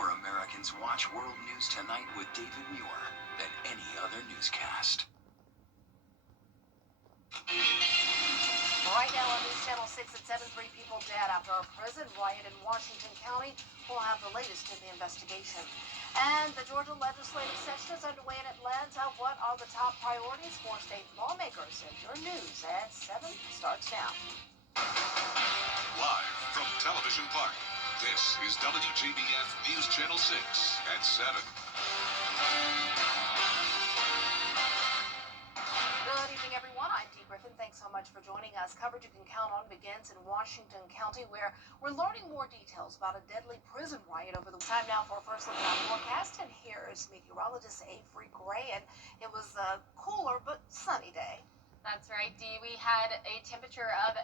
More Americans watch World News Tonight with David Muir than any other newscast. Right now on News Channel 6 at 7, 3 people dead after a prison riot in Washington County. We'll have the latest in the investigation. And the Georgia legislative session is underway in Atlanta. What are the top priorities for state lawmakers? And your news at 7 starts now. Live from Television Park, this is WJBF News Channel 6 at 7. Good evening, everyone. I'm Dee Griffin. Thanks so much for joining us. Coverage you can count on begins in Washington County, where we're learning more details about a deadly prison riot over the time now for a first look at our forecast. And here is meteorologist Avery Gray. And it was a cooler but sunny day. That's right, Dee. We had a temperature of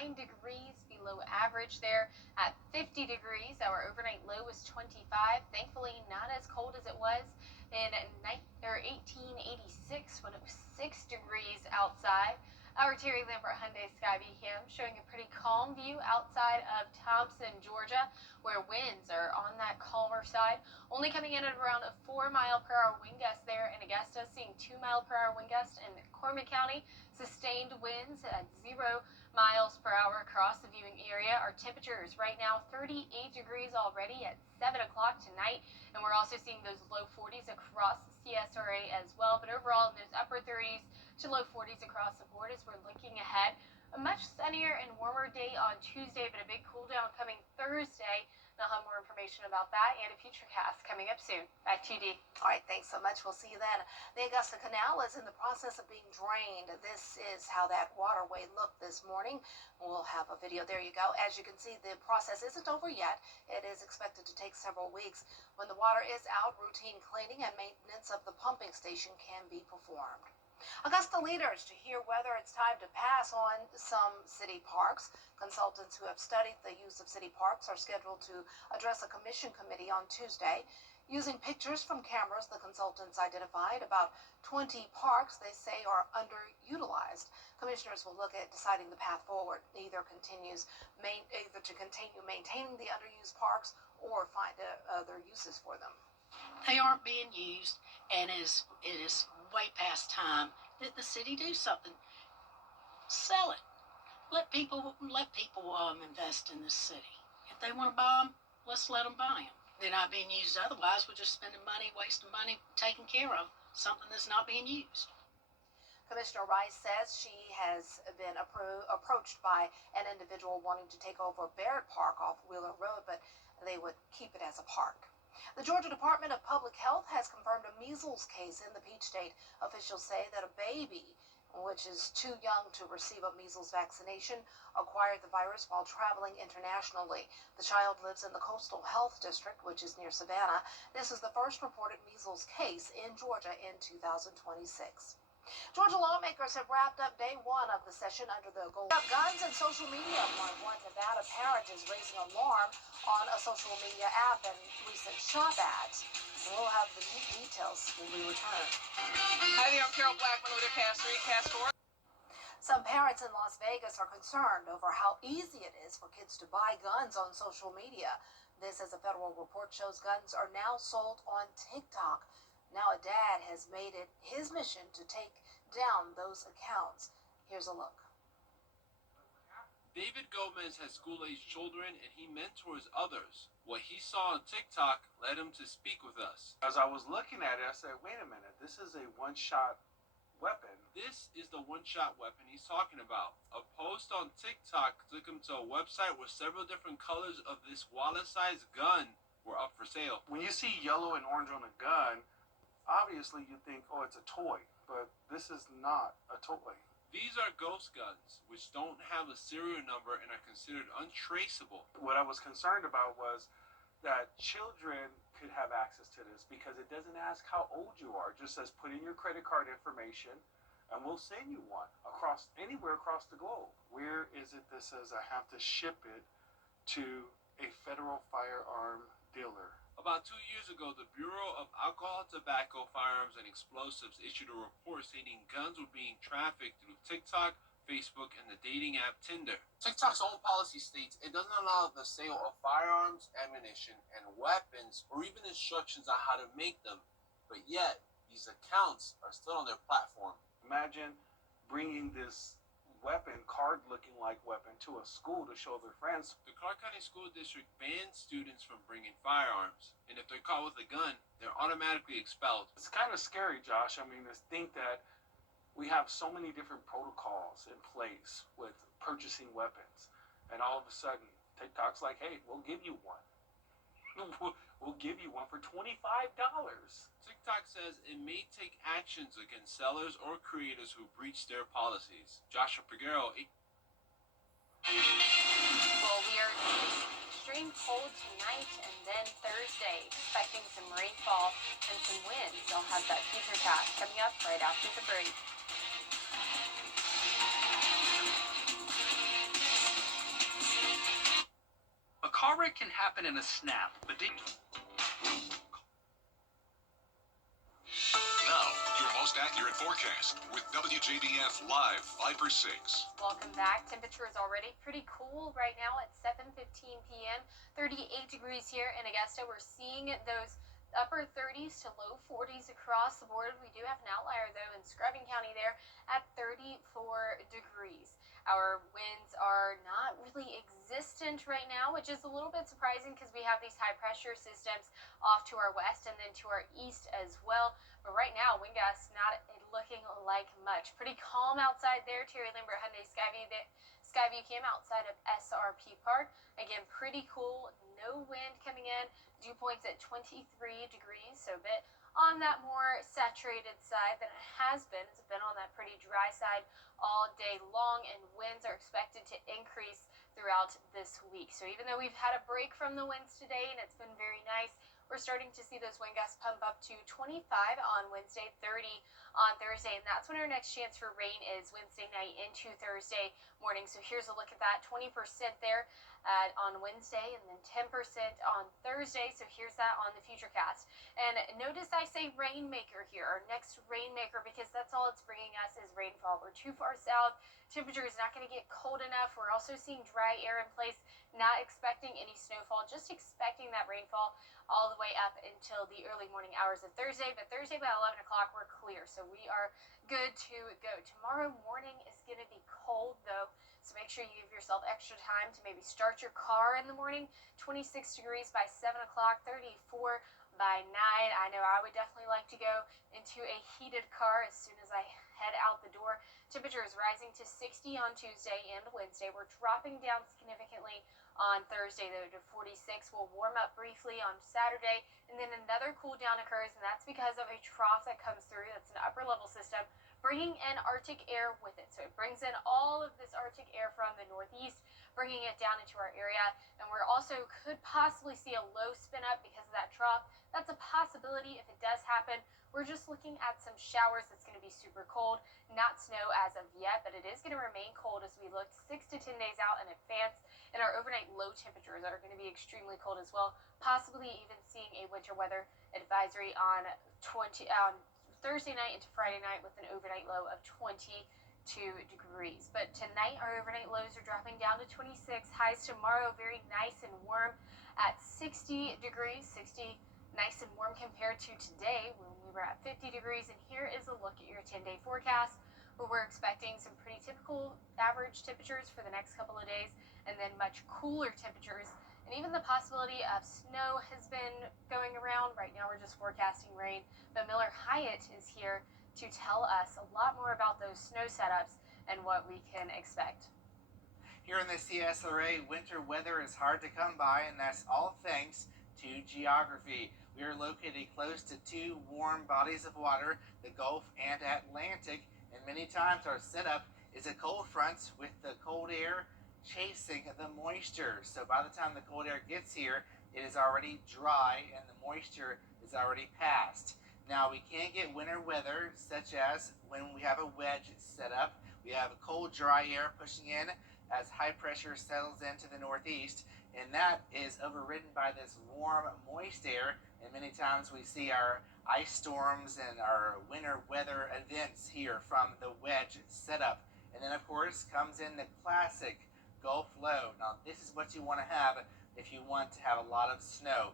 9 degrees below average there at 50 degrees. Our overnight low was 25. Thankfully, not as cold as it was in 1886 when it was 6 degrees outside. Our Terry Lambert Hyundai Sky Cam showing a pretty calm view outside of Thompson, Georgia, where winds are on that calmer side. Only coming in at around a 4-mile-per-hour wind gust there in Augusta, seeing 2-mile-per-hour wind gust in Corman County. Sustained winds at 0 miles per hour across the viewing area. Our temperature is right now 38 degrees already at 7 o'clock tonight, and we're also seeing those low 40s across the CSRA as well. But overall, those upper 30s to low 40s across the board as we're looking ahead. A much sunnier and warmer day on Tuesday, but a big cool down coming Thursday. I'll have more information about that and a future cast coming up soon. Back to you, Dee. All right, thanks so much. We'll see you then. The Augusta Canal is in the process of being drained. This is how that waterway looked this morning. We'll have a video. There you go. As you can see, the process isn't over yet. It is expected to take several weeks. When the water is out, routine cleaning and maintenance of the pumping station can be performed. Augusta leaders to hear whether it's time to pass on some city parks. Consultants who have studied the use of city parks are scheduled to address a commission committee on Tuesday. Using pictures from cameras, the consultants identified about 20 parks they say are underutilized. Commissioners will look at deciding the path forward, either to continue maintaining the underused parks or find other uses for them. They aren't being used, and it is way past time that the city do something. Sell it. Let people invest in this city. If they want to buy them, let's let them buy them. They're not being used otherwise. We're just spending money, wasting money, taking care of something that's not being used. Commissioner Rice says she has been approached by an individual wanting to take over Barrett Park off Wheeler Road, but they would keep it as a park. The Georgia Department of Public Health has confirmed a measles case in the Peach State. Officials say that a baby, which is too young to receive a measles vaccination, acquired the virus while traveling internationally. The child lives in the Coastal Health District, which is near Savannah. This is the first reported measles case in Georgia in 2026. Georgia lawmakers have wrapped up day one of the session under the goal of guns and social media. One Nevada parent is raising alarm on a social media app and recent shop ads. We'll have the new details when we return. Hi there, I'm Carol Blackman with Cast 3, Cast 4. Some parents in Las Vegas are concerned over how easy it is for kids to buy guns on social media. This, as a federal report shows, guns are now sold on TikTok. Now a dad has made it his mission to take down those accounts. Here's a look. David Gomez has school-aged children and he mentors others. What he saw on TikTok led him to speak with us. As I was looking at it, I said, wait a minute, this is a one-shot weapon. This is the one-shot weapon he's talking about. A post on TikTok took him to a website where several different colors of this wallet-sized gun were up for sale. When you see yellow and orange on a gun, obviously you think, oh, it's a toy, but this is not a toy. These are ghost guns, which don't have a serial number and are considered untraceable. What I was concerned about was that children could have access to this because it doesn't ask how old you are. It just says put in your credit card information and we'll send you one anywhere across the globe. Where is it that says I have to ship it to a federal firearm dealer? About 2 years ago, the Bureau of Alcohol, Tobacco, Firearms, and Explosives issued a report stating guns were being trafficked through TikTok, Facebook, and the dating app Tinder. TikTok's own policy states it doesn't allow the sale of firearms, ammunition, and weapons, or even instructions on how to make them. But yet, these accounts are still on their platform. Imagine bringing this card-looking like weapon to a school to show their friends. The Clark County School District bans students from bringing firearms, and if they're caught with a gun, they're automatically expelled. It's kind of scary, Josh. I mean, to think that we have so many different protocols in place with purchasing weapons, and all of a sudden, TikTok's like, hey, we'll give you one. We'll give you one for $25. TikTok says it may take actions against sellers or creators who breach their policies. Joshua Piguero. Well, we are extreme cold tonight and then Thursday, expecting some rainfall and some winds. I'll have that future cast coming up right after the break. A car wreck can happen in a snap, but Now, your most accurate forecast with WJBF Live 5 for 6. Welcome back. Temperature is already pretty cool right now at 7:15 p.m. 38 degrees here in Augusta. We're seeing those upper 30s to low 40s across the board. We do have an outlier though in Scrubbing County there at 34 degrees. Our winds are not really existent right now, which is a little bit surprising because we have these high pressure systems off to our west and then to our east as well. But right now, wind gusts not looking like much. Pretty calm outside there. Terry Lambert Hyundai Skyview cam outside of SRP Park. Again, pretty cool. No wind coming in. Dew points at 23 degrees, so a bit on that more saturated side than it has been. It's been on that pretty dry side all day long, and winds are expected to increase throughout this week. So even though we've had a break from the winds today and it's been very nice, we're starting to see those wind gusts pump up to 25 on Wednesday, 30 on Thursday, and that's when our next chance for rain is Wednesday night into Thursday morning. So here's a look at that, 20% there on Wednesday and then 10% on Thursday. So here's that on the Futurecast. And notice I say rainmaker here, our next rainmaker, because that's all it's bringing us is rainfall. We're too far south. Temperature is not going to get cold enough. We're also seeing dry air in place, not expecting any snowfall, just expecting that rainfall all the way up until the early morning hours of Thursday. But Thursday by 11 o'clock, we're clear. So we are good to go. Tomorrow morning is going to be cold, though. So make sure you give yourself extra time to maybe start your car in the morning. 26 degrees by 7 o'clock, 34 by 9. I know I would definitely like to go into a heated car as soon as I head out the door. Temperature is rising to 60 on Tuesday and Wednesday. We're dropping down significantly on Thursday, though, to 46. We'll warm up briefly on Saturday, and then another cool down occurs, and that's because of a trough that comes through. That's an upper level system bringing in Arctic air with it. So it brings in all of this Arctic air from the northeast, bringing it down into our area. And we're also could possibly see a low spin up because of that trough. That's a possibility if it does happen. We're just looking at some showers. It's going to be super cold, not snow as of yet, but it is going to remain cold as we look 6 to 10 days out in advance. And our overnight low temperatures are going to be extremely cold as well, possibly even seeing a winter weather advisory on Thursday night into Friday night with an overnight low of 22 degrees. But tonight our overnight lows are dropping down to 26. Highs tomorrow very nice and warm at 60 degrees. 60 nice and warm compared to today when we were at 50 degrees. And here is a look at your 10-day forecast, where we're expecting some pretty typical average temperatures for the next couple of days, and then much cooler temperatures. And even the possibility of snow has been going around. Right now we're just forecasting rain, but Miller Hyatt is here to tell us a lot more about those snow setups and what we can expect. Here in the CSRA, winter weather is hard to come by, and that's all thanks to geography. We are located close to two warm bodies of water, the Gulf and Atlantic, and many times our setup is a cold front with the cold air chasing the moisture. So by the time the cold air gets here, it is already dry and the moisture is already passed. Now we can get winter weather, such as when we have a wedge set up. We have a cold, dry air pushing in as high pressure settles into the northeast, and that is overridden by this warm, moist air, and many times we see our ice storms and our winter weather events here from the wedge setup. And then, of course, comes in the classic Gulf low. Now, this is what you want to have if you want to have a lot of snow.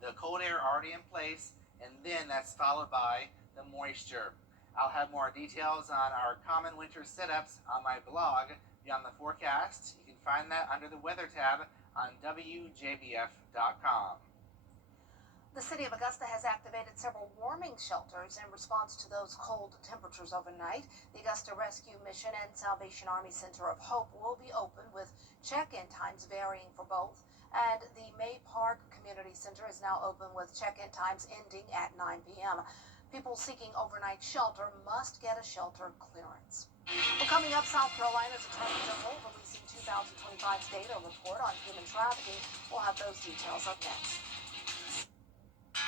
The cold air already in place, and then that's followed by the moisture. I'll have more details on our common winter setups on my blog, Beyond the Forecast. You can find that under the weather tab on WJBF.com. The city of Augusta has activated several warming shelters in response to those cold temperatures overnight. The Augusta Rescue Mission and Salvation Army Center of Hope will be open with check-in times varying for both. And the May Park Community Center is now open with check-in times ending at 9 p.m. People seeking overnight shelter must get a shelter clearance. Well, coming up, South Carolina's Attorney General releasing 2025's data report on human trafficking. We'll have those details up next.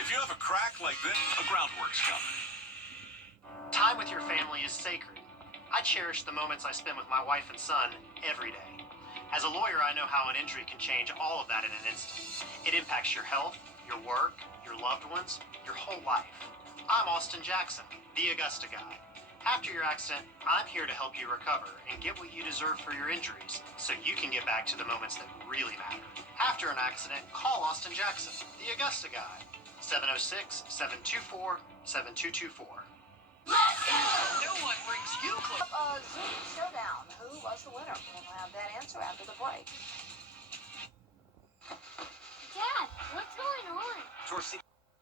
If you have a crack like this, a groundwork's coming. Time with your family is sacred. I cherish the moments I spend with my wife and son every day. As a lawyer, I know how an injury can change all of that in an instant. It impacts your health, your work, your loved ones, your whole life. I'm Austin Jackson, the Augusta guy. After your accident, I'm here to help you recover and get what you deserve for your injuries so you can get back to the moments that really matter. After an accident, call Austin Jackson, the Augusta guy. 706-724-7224. Let's go! No one brings you close. A Zoom showdown. Who was the winner? We'll have that answer after the break. Dad, what's going on?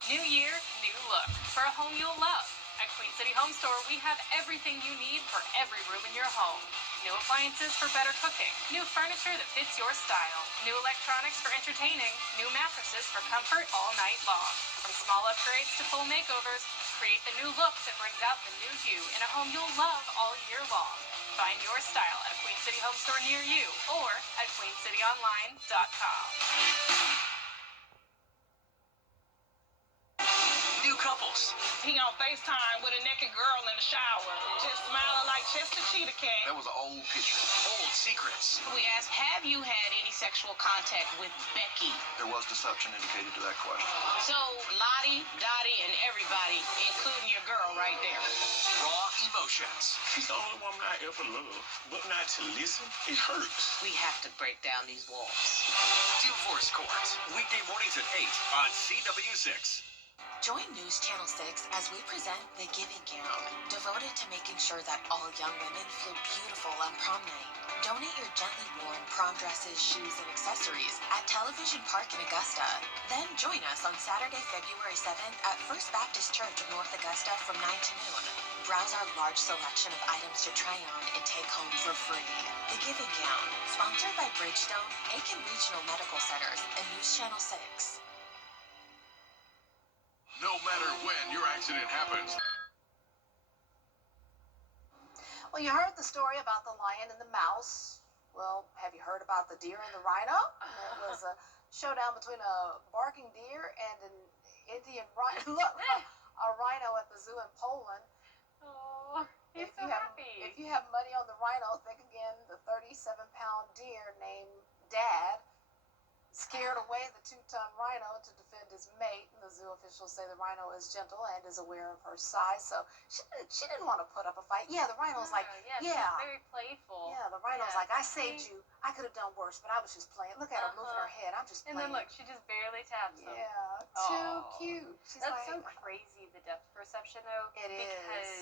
New year, new look. For a home you'll love. At Queen City Home Store, we have everything you need for every room in your home. New appliances for better cooking. New furniture that fits your style. New electronics for entertaining. New mattresses for comfort all night long. From small upgrades to full makeovers, create the new look that brings out the new you in a home you'll love all year long. Find your style at a Queen City Home Store near you or at queencityonline.com. New couples. He on FaceTime with a naked girl in the shower, just smiling like Chester Cheetah Cat. That was an old picture. Old secrets. We asked, have you had any sexual contact with Becky? There was deception indicated to that question. So, Lottie, Dottie, and everybody, including your girl right there. Raw emotions. She's the only woman I ever loved, but not to listen, it hurts. We have to break down these walls. Divorce Court. Weekday mornings at 8 on CW6. Join News Channel 6 as we present The Giving Gown, devoted to making sure that all young women feel beautiful on prom night. Donate your gently worn prom dresses, shoes, and accessories at Television Park in Augusta. Then join us on Saturday, February 7th at First Baptist Church of North Augusta from 9 to noon. Browse our large selection of items to try on and take home for free. The Giving Gown, sponsored by Bridgestone, Aiken Regional Medical Centers, and News Channel 6. No matter when your accident happens. Well, you heard the story about the lion and the mouse. Well, have you heard about the deer and the rhino? It was a showdown between a barking deer and an Indian rhino. Look, a rhino at the zoo in Poland. Oh, he's If so you have- happy. If you have money on the rhino, think again the 37-pound deer named Dad scared away the 2-ton rhino to defend his mate. And the zoo officials say the rhino is gentle and is aware of her size, so she didn't want to put up a fight. Yeah, the rhino's like, she's very playful. yeah, the rhino's Yeah. like, I saved you. I could have done worse, but I was just playing. Look at her moving her head. I'm just And playing. then look, she just barely taps him. Yeah, too Aw. cute. She's That's like, so crazy, the depth perception, though. It is. Because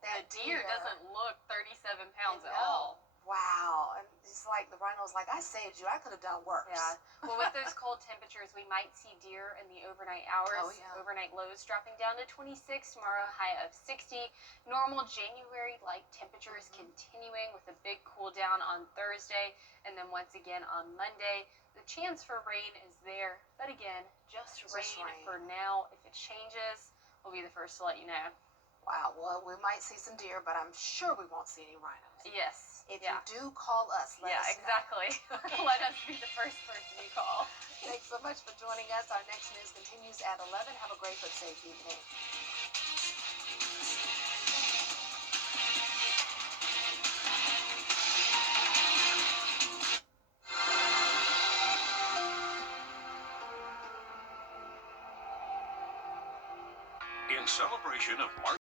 That the deer deer. doesn't look 37 pounds at No. all. Wow. And it's like the rhino's like, I saved you. I could have done worse. Yeah. Well, with those cold temperatures, we might see deer in the overnight hours. Oh, yeah. Overnight lows dropping down to 26, tomorrow high of 60. Normal January-like temperatures continuing with a big cool down on Thursday. And then once again on Monday, the chance for rain is there. But again, just rain for now. If it changes, we'll be the first to let you know. Wow. Well, we might see some deer, but I'm sure we won't see any rhinos. Yes. If you do, call us. Let us know. Exactly. Let us be the first person you call. Thanks so much for joining us. Our next news continues at 11. Have a great but safe evening. In celebration of March